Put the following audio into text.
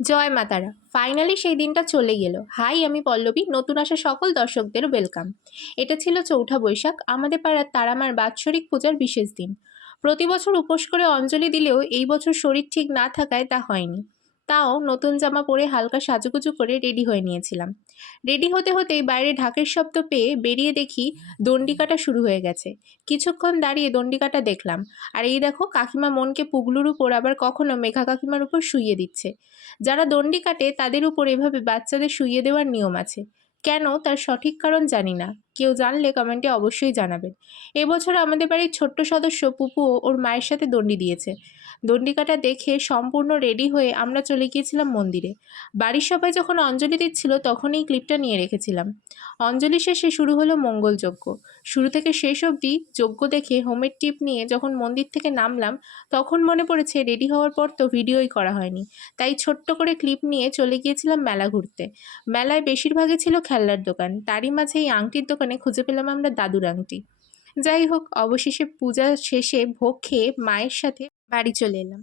জয় মা তারা! ফাইনালি সেই দিনটা চলে গেল। হাই, আমি পল্লবী। নতুন আসা সকল দর্শকদের ওয়েলকাম। এটা ছিল ৪ঠা বৈশাখ, আমাদের পাড়ার তারামার বাৎসরিক পূজার বিশেষ দিন। প্রতি বছর উপোস করে অঞ্জলি দিলেও এই বছর শরীর ঠিক না থাকায় তা হয়নি। তাও নতুন জামা পরে হালকা সাজুগুজু করে রেডি হয়ে নিয়েছিলাম। রেডি হতে হতেই বাইরে ঢাকের শব্দ পেয়ে বেরিয়ে দেখি দণ্ডিকাটা শুরু হয়ে গেছে। কিছুক্ষণ দাঁড়িয়ে দণ্ডিকাটা দেখলাম। আর এই দেখো, কাকিমা মনকে পুগলুর উপর আবার কখনো মেঘা কাকিমার উপর শুইয়ে দিচ্ছে। যারা দণ্ডি কাটে তাদের উপর এভাবে বাচ্চাদের শুইয়ে দেওয়ার নিয়ম আছে। কেন, তার সঠিক কারণ জানি না। কেউ জানলে কমেন্টে অবশ্যই জানাবেন। এবছর আমাদের বাড়ির ছোট্ট সদস্য পুপুও ওর মায়ের সাথে দণ্ডি দিয়েছে। দণ্ডিকাটা দেখে সম্পূর্ণ রেডি হয়ে আমরা চলে গিয়েছিলাম মন্দিরে। বাড়ির সবাই যখন অঞ্জলি দিচ্ছিল তখন এই ক্লিপটা নিয়ে রেখেছিলাম। অঞ্জলি শেষে শুরু হলো মঙ্গলযজ্ঞ। শুরু থেকে শেষ অবধি যজ্ঞ দেখে হোমের টিপ নিয়ে যখন মন্দির থেকে নামলাম, তখন মনে পড়েছে রেডি হওয়ার পর তো ভিডিওই করা হয়নি। তাই ছোট্ট করে ক্লিপ নিয়ে চলে গিয়েছিলাম মেলা ঘুরতে। মেলায় বেশিরভাগই ছিল খেলনার দোকান, তারই মাঝে এই আংটির দোকানে খুঁজে পেলাম আমরা দাদুর আংটি। যাই হোক, অবশেষে পূজা শেষে ভোগ খেয়ে মায়ের সাথে বাড়ি চলে এলাম।